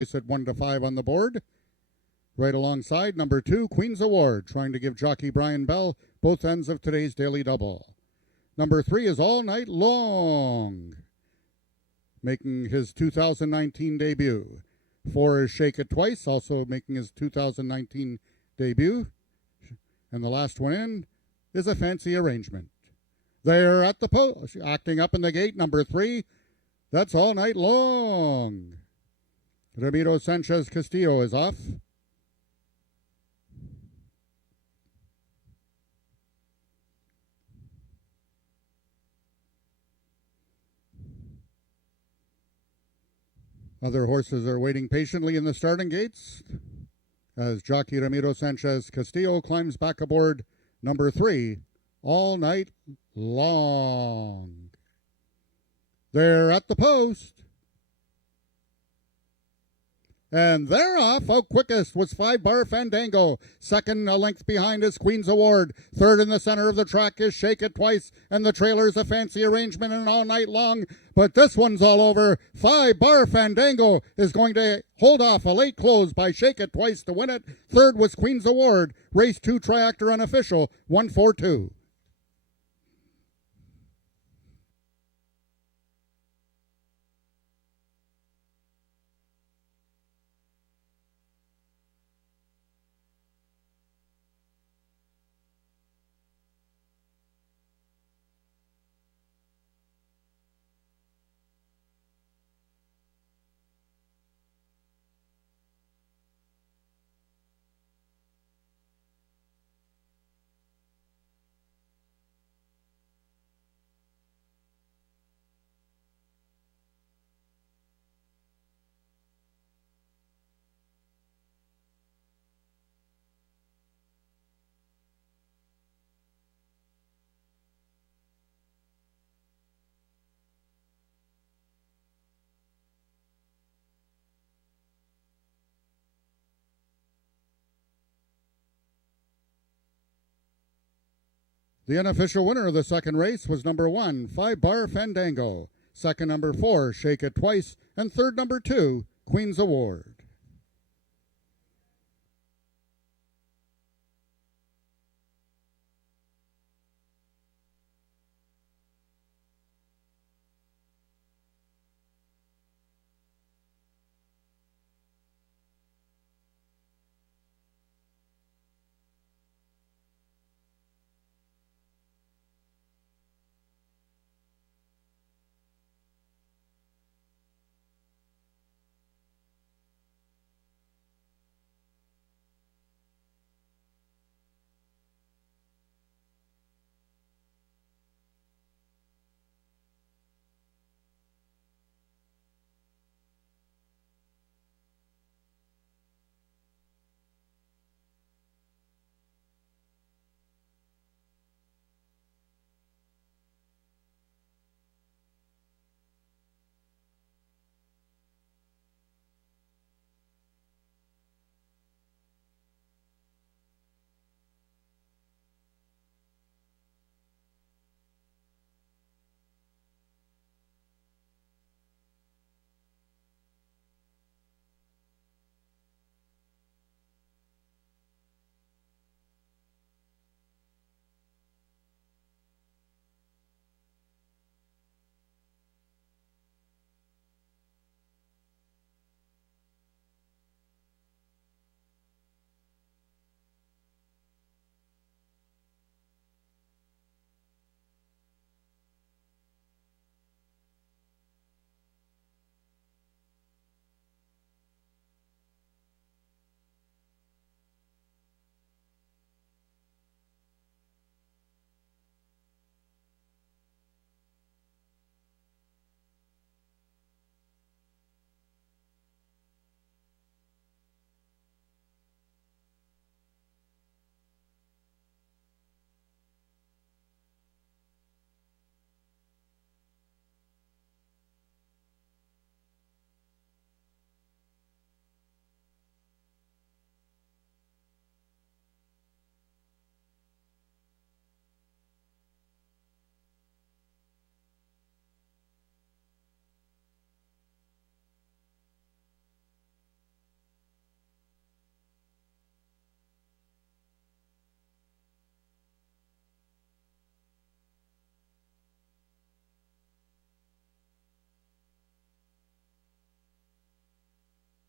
at 1 to 5 on the board. Right alongside number 2, Queen's Award, trying to give jockey Brian Bell both ends of today's daily double. Number 3 is All Night Long, making his 2019 debut. 4 is Shake It Twice, also making his 2019 debut. And the last one in is A Fancy Arrangement. There at the post, acting up in the gate, number 3, that's All Night Long. Ramiro Sanchez Castillo is off. Other horses are waiting patiently in the starting gates as jockey Ramiro Sanchez Castillo climbs back aboard number 3, All Night Long. They're at the post. And they're off. Out quickest was 5 Bar Fandango. Second, a length behind, is Queen's Award. Third in the center of the track is Shake It Twice. And the trailer's A Fancy Arrangement and All Night Long. But this one's all over. 5 Bar Fandango is going to hold off a late close by Shake It Twice to win it. Third was Queen's Award. Race 2 Triactor Unofficial, 142. The unofficial winner of the second race was number 1, 5 Bar Fandango. Second, number 4, Shake It Twice. And third, number 2, Queen's Award.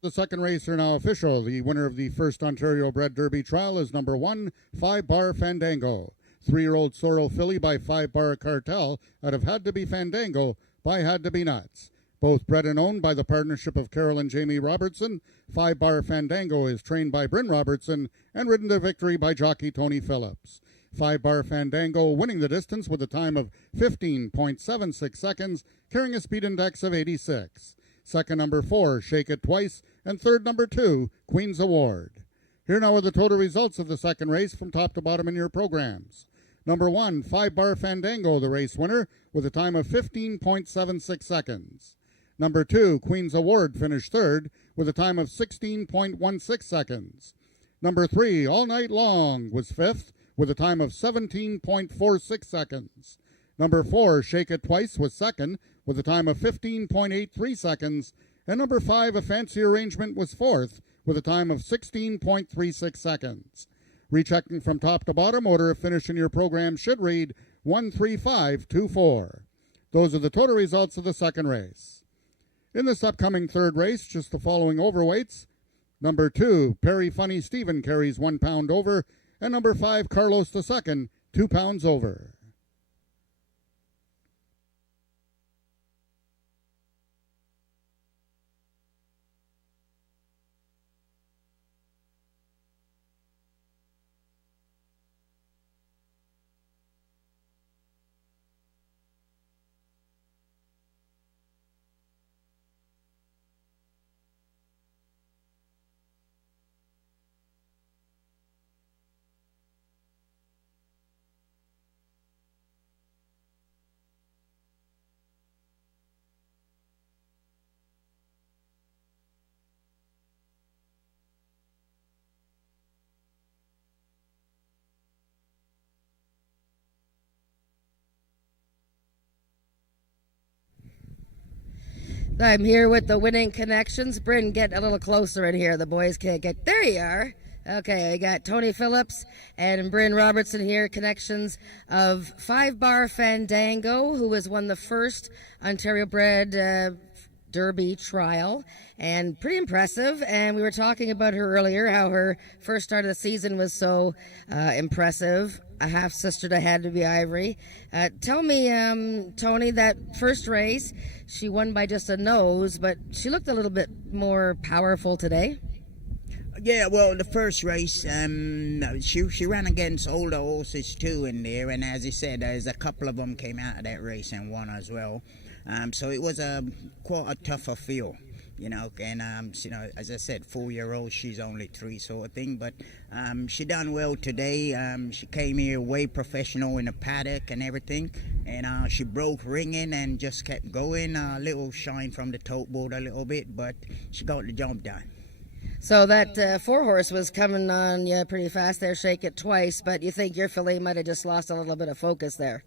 The second race are now official. The winner of the first Ontario Bred Derby trial is number 1, 5 Bar Fandango. 3-year-old Sorrel filly by 5 Bar Cartel out of Had to Be Fandango by Had to Be Nuts. Both bred and owned by the partnership of Carol and Jamie Robertson, 5 Bar Fandango is trained by Bryn Robertson and ridden to victory by jockey Tony Phillips. 5 Bar Fandango winning the distance with a time of 15.76 seconds, carrying a speed index of 86. Second, number 4, Shake It Twice, and third, number 2, Queen's Award. Here now are the total results of the second race from top to bottom in your programs. Number 1, 5 Bar Fandango, the race winner, with a time of 15.76 seconds. Number 2, Queen's Award, finished third with a time of 16.16 seconds. Number 3, All Night Long, was fifth with a time of 17.46 seconds. Number 4, Shake It Twice, was second with a time of 15.83 seconds. And number 5, A Fancy Arrangement, was fourth with a time of 16.36 seconds. Rechecking from top to bottom, order of finish in your program should read 13524. Those are the total results of the second race. In this upcoming third race, just the following overweights. Number 2, Perry Funny Stephen, carries 1 pound over, and number 5, Carlos II, 2 pounds over. I'm here with the winning connections. Bryn, get a little closer in here. The boys can't get. There you are. Okay, I got Tony Phillips and Bryn Robertson here, connections of 5 Bar Fandango, who has won the first Ontario Bred Derby trial, and pretty impressive. And we were talking about her earlier, how her first start of the season was so impressive. A half sister to Had to Be Ivory. Tell me, Tony, that first race, she won by just a nose, but she looked a little bit more powerful today. Yeah, well, the first race, she ran against older horses too in there, and as you said, there's a couple of them came out of that race and won as well. So it was quite a tougher field. And as I said, 4-year-old, she's only 3 sort of thing, but she done well today. She came here way professional in the paddock and everything, and she broke ringing and just kept going. A little shine from the tote board a little bit, but she got the job done. So that 4-horse was coming on pretty fast there, Shake It Twice, but you think your filly might have just lost a little bit of focus there?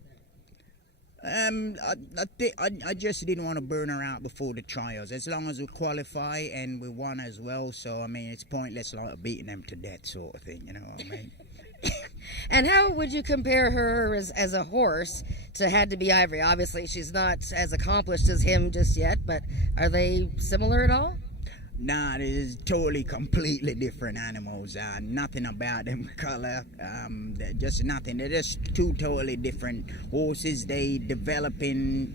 I just didn't want to burn her out before the trials. As long as we qualify and we won as well, so I mean it's pointless like beating them to death sort of thing, you know what I mean? And how would you compare her as a horse to Had to Be Ivory? Obviously she's not as accomplished as him just yet, but are they similar at all? Nah, it is totally, completely different animals. Nothing about them color, just nothing. They're just 2 totally different horses. They developing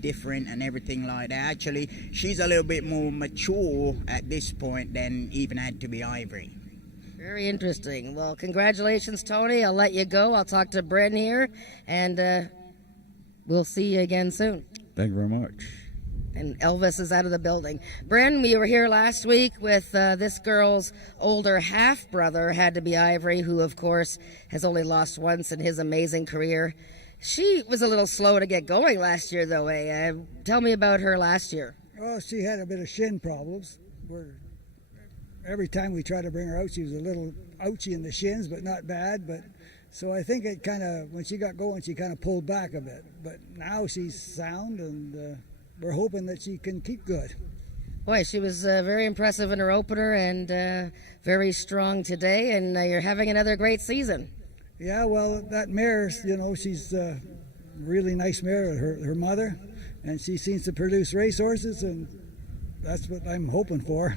different and everything like that. Actually, she's a little bit more mature at this point than even Had to Be Ivory. Very interesting. Well, congratulations, Tony. I'll let you go. I'll talk to Bryn here, and we'll see you again soon. Thank you very much. And Elvis is out of the building. Bryn, we were here last week with this girl's older half-brother, Had to Be Ivory, who, of course, has only lost once in his amazing career. She was a little slow to get going last year, though, eh? Tell me about her last year. Well, she had a bit of shin problems. Every time we tried to bring her out, she was a little ouchy in the shins, but not bad. So I think it kind of, when she got going, she kind of pulled back a bit. But now she's sound, and we're hoping that she can keep good. Boy, she was very impressive in her opener and very strong today, and you're having another great season. Yeah, well, that mare, she's a really nice mare, her mother, and she seems to produce racehorses, and that's what I'm hoping for.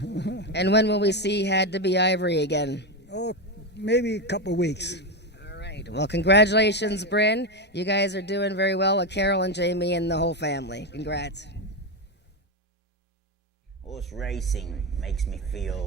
And when will we see Had to Be Ivory again? Oh, maybe a couple of weeks. All right. Well, congratulations, Bryn. You guys are doing very well with Carol and Jamie and the whole family. Congrats. Horse racing makes me feel